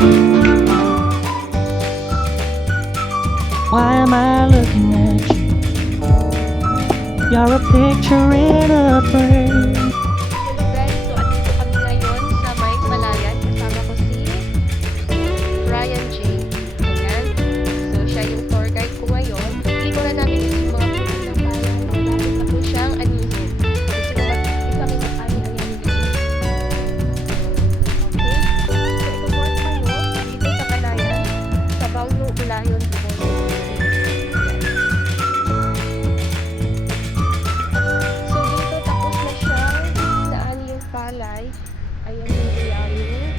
Why am I looking at you? You're a picture in a frame. Hello guys, so andito kami ngayon sa May Palayan. Kasama ko si Ryan J. Ayan. So siya yung tour guide ko ngayon. Hindi muna namin yung mga puno ng palayan. Malapit na po siyang anihin. Kasi isa kami mag-ani ayan guys. Okay. So ito-tour tayo dito sa Palayan. Sa Bauno, Ulayon. Palay. Ayan yung iyali.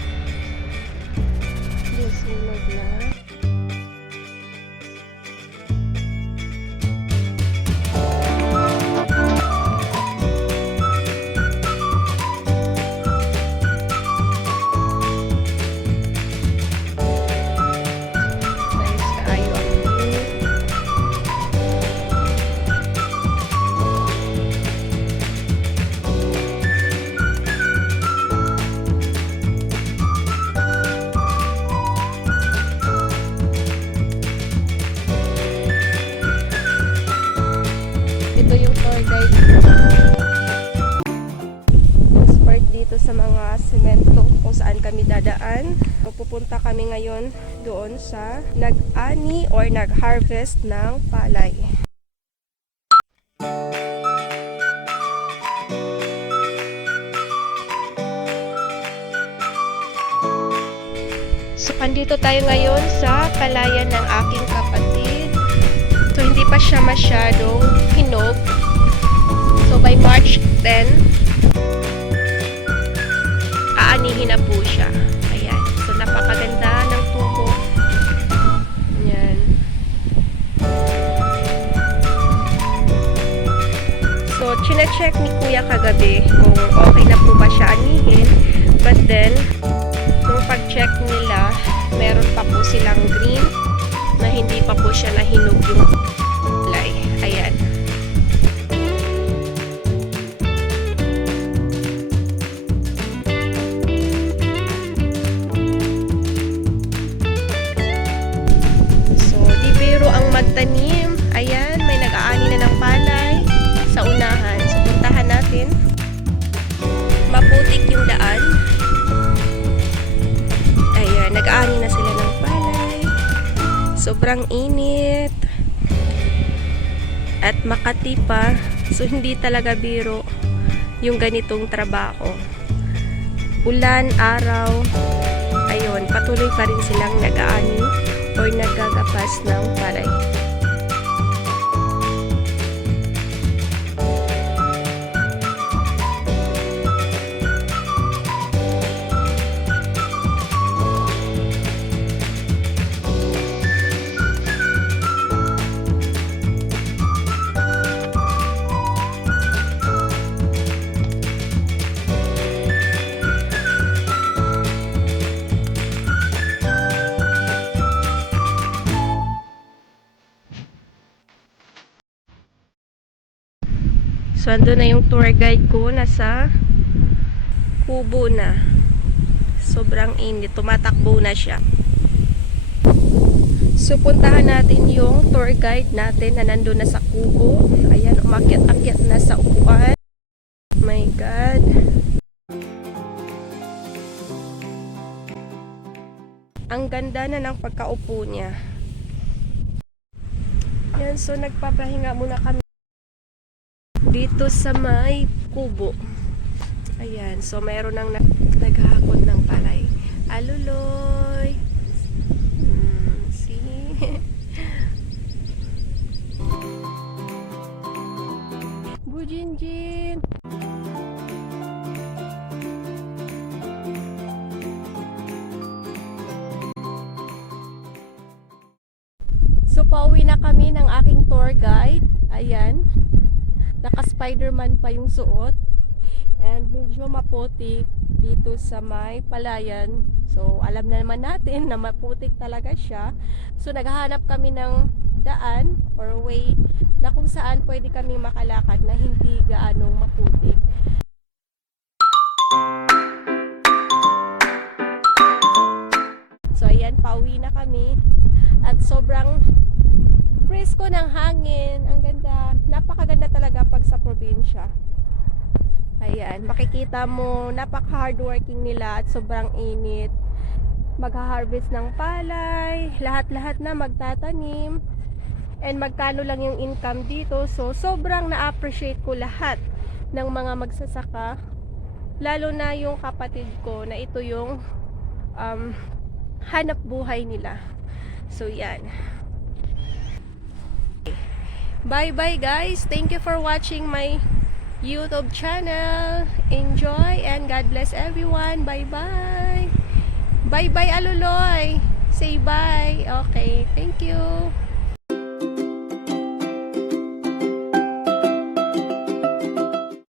Yung sunod na. Nice kaayo ang view. Ito yung tour guide. Expert dito sa mga semento kung saan kami dadaan. Pupunta kami ngayon doon sa nag-ani or nag-harvest ng palay. So, andito tayo ngayon sa palayan ng aking kapatid. So, hindi pa siya masyadong hinog. So, by March 10, aanihin na po siya. Ayan. So, napakaganda ng tubo. Ayan. So, chine-check ni Kuya kagabi kung okay na po ba siya anihin. But then, nung pag-check nila, meron pa po silang green na hindi pa po siya nahinog yung palay. Ayan. So, di biro ang magtanim. Ayan, may nag-aani na ng palay sa unahan. So, puntahan natin. Maputik yung daan. Ayan, nag-aani na sila ng palay. Sobrang init. At Makati pa. So, hindi talaga biro yung ganitong trabaho. Ulan, araw. Ayun, patuloy pa rin silang nag-aani or naggagapas ng palay. So, ando na yung tour guide ko. Nasa kubo na. Sobrang init. Tumatakbo na siya. So, puntahan natin yung tour guide natin na nandun na sa kubo. Ayan, umakyat-akyat na sa upuan. Oh my God. Ang ganda na ng pagkaupo niya. Yan, so nagpapahinga muna kami dito sa may kubo. Ayan, so mayroon nang naghahakot ng palay. Aluloy! See? Bujinjin! So, pauwi na kami ng aking tour guide. Ayan. Naka-Spider-Man pa yung suot. And medyo maputik dito sa may palayan. So, alam na naman natin na maputik talaga siya. So, naghahanap kami ng daan or way na kung saan pwede kaming makalakad na hindi gaanong maputik. ayan, pauwi na kami. At sobrang presko ng hangin. Ang ganda. Napakaganda talaga pag sa probinsya. Ayan, makikita mo, napaka-hardworking nila at sobrang init. Magha-harvest ng palay, lahat-lahat na magtatanim. And magkano lang yung income dito. So, sobrang na-appreciate ko lahat ng mga magsasaka. Lalo na yung kapatid ko na ito yung hanap buhay nila. So, yan. Bye-bye guys. Thank you for watching my YouTube channel. Enjoy and God bless everyone. Bye-bye. Bye-bye, Aluloy. Say bye. Okay. Thank you.